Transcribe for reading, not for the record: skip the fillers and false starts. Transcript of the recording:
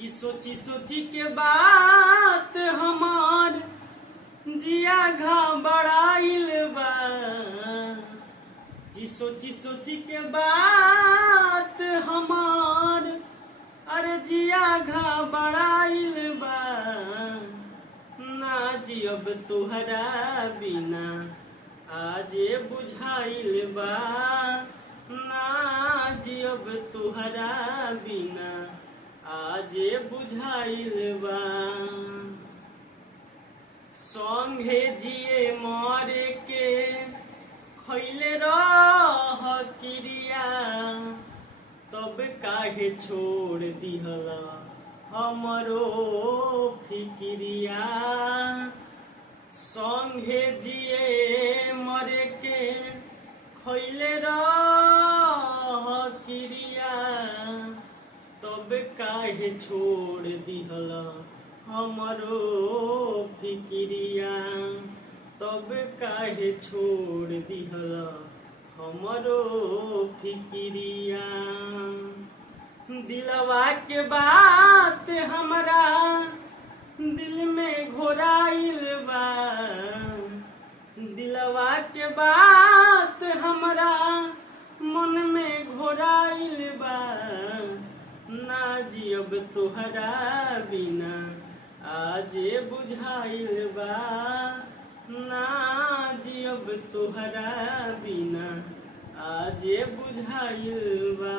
कि सोची सोची के बात हमार जिया घबराइल बा। कि सोची सोची के बात हमार अरे जिया घबराइल बा। ना जियब तुहरा बिना आजे बुझाइल बा। ना जियब तुहरा बिना आजे बुझाइल बा। संगे जिए मरे के खैले रह क्रिया तब काहे छोड़ दिहला हमरो फिक्रिया। संगे जिए मरे के खैले रह क्रिया तब काहे छोड़ दिहला हमरो फिक्रिया। तब काहे छोड़ दिहला हमरो फिक्रिया। दिलवा के बात हमरा दिल में घोराइल बा। दिलवा के बात हमरा मन में घोराइल बा। ना जियब तुहरा बिना आजे बुझाइल बा। ना जियब तुहरा बिना आजे बुझाइल बा।